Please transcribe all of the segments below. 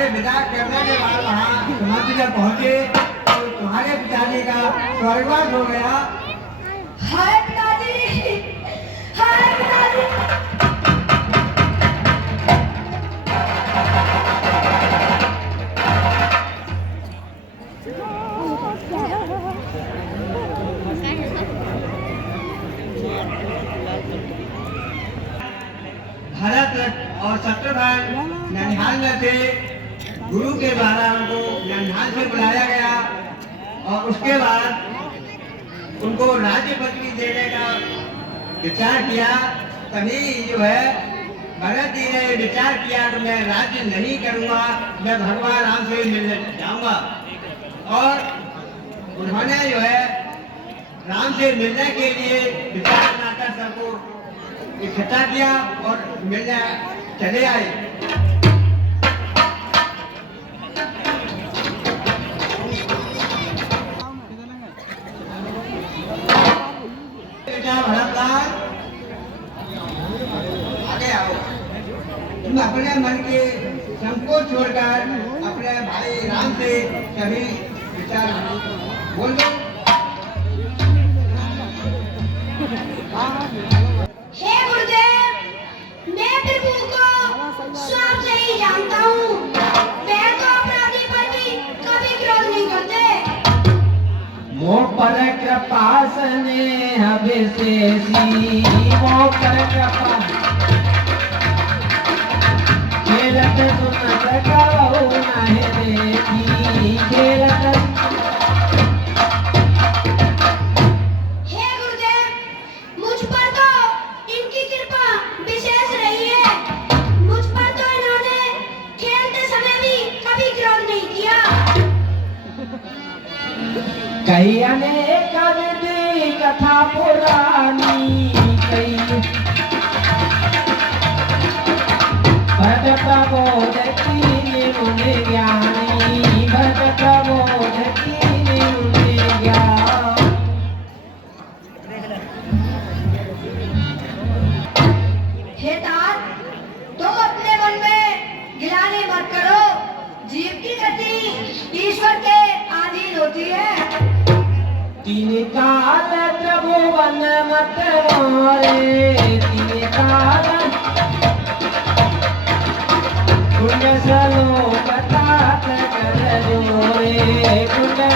तुम्हारे विदा करने के बाद वहाँ समाधि जब पहुँचे तो तुम्हारे पिताजी का स्वर्गवास हो गया। हाय पिताजी, हाय पिताजी। भरत और शत्रुघ्न ननिहाल में थे। गुरु के द्वारा उनको ननिहाल से बुलाया गया और उसके बाद उनको राज्य पदवी देने का विचार किया। तभी जो है भरत जी ने विचार किया कि मैं राज्य नहीं करूंगा, मैं भगवान राम से मिलने जाऊंगा। और उन्होंने जो है राम से मिलने के लिए विचार बनाकर सबको इकट्ठा किया और मिलने चले आए। बेटा भरतलाल, आगे आओ। तुम अपने मन के संकोच छोड़कर अपने भाई राम से सभी विचार बोल दो। हे गुरुदेव, मैं प्रभु को स्वयं से ही जानता हूँ। वे तो अपराधी पर भी कभी क्रोध नहीं करते। मोह पर कृपा स्नेह विशेषी, मोह पर कृपा खेलत सुनत कबहु नहीं देखी, खेलत। हे गुरुदेव, मुझ पर तो इनकी कृपा विशेष रही है। मुझ पर तो इन्होंने खेलते समय भी कभी क्रोध नहीं किया। कई अनेक विधि कथा पुरानी, कई भक्त प्रबोध कीन्हि मुनि ज्ञानी, भक्त प्रबोध कीन्हि मुनि ज्ञानी। हे तात, तुम अपने मन में गिलानी मत करो। जीव की गति ईश्वर के अधीन होती है। तीन काल त्रिभुवन मत मोरे, तीन काल पुण्य सलोक तात कर जोरे, पुण्य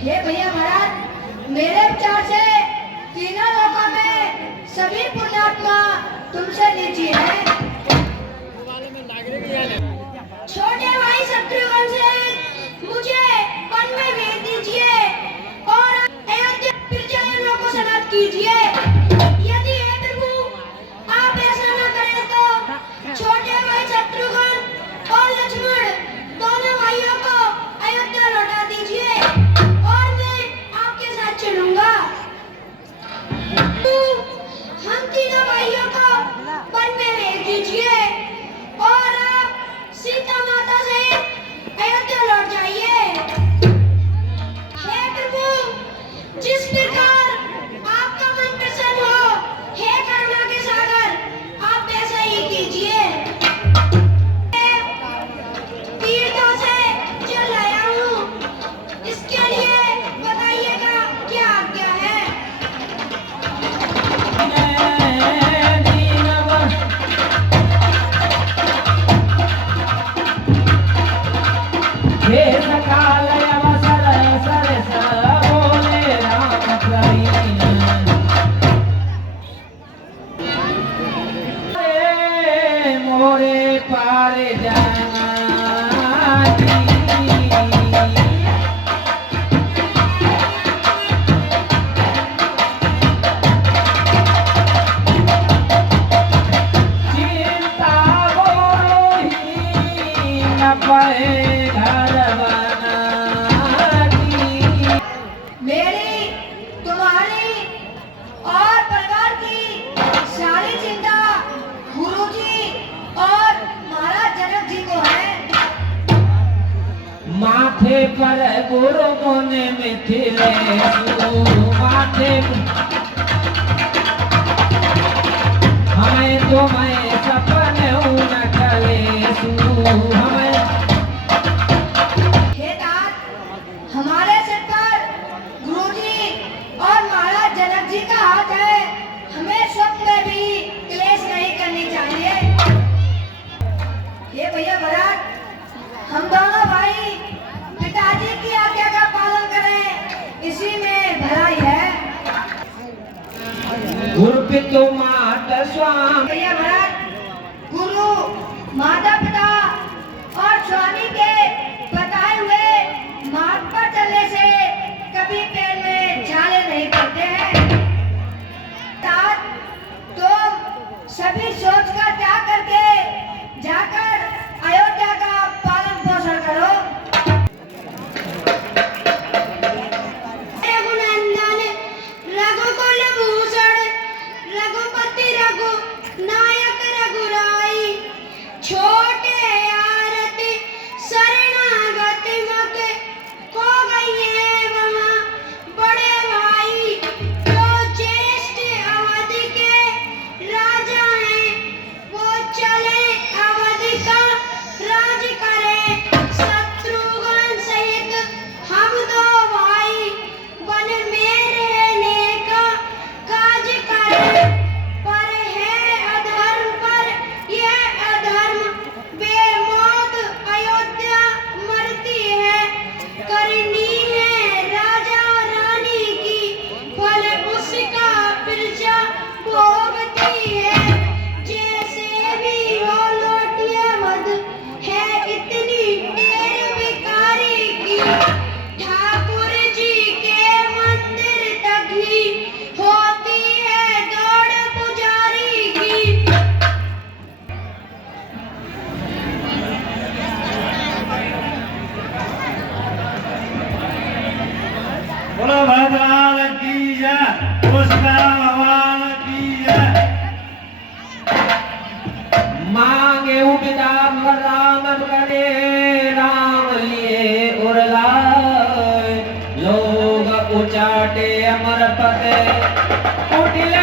हे भैया महाराज, मेरे विचार से तीनों लोकों में सभी पुण्यात्मा तुमसे नीचे हैं। छोटे भाई शत्रुघ्न से मुझे वन में भेज दीजिए और अयोध्या प्रजाजनों को सलाह कीजिए। यदि हे प्रभु आप ऐसा न करें तो छोटे भाई शत्रुघ्न और लक्ष्मण दोनों भाइयों को अयोध्या लौटा दीजिए और मैं आपके साथ चलूंगा। हम तीनों भाइयों को वन में भेज दीजिए और आप सीता माता से अयोध्या लौट जाइए। हे प्रभु, जिस प्रकार आपका मन प्रसन्न हो, हे करुणा के सागर, आप ऐसा ही कीजिए। तीर्थों से चल आया हूँ, इसके लिए बताइएगा क्या आज्ञा है। हे सकाल अवसर सरस बोले राम करी, मोरे पार जाना चिंता बोही न पड़े घर बना। मेरी, तुम्हारी और परिवार की सारी चिंता गुरुजी और महाराज जनक जी को है। माथे पर गुरु मुनि मिथिलेश, माथे हमें तुम्हें सपन कुटिल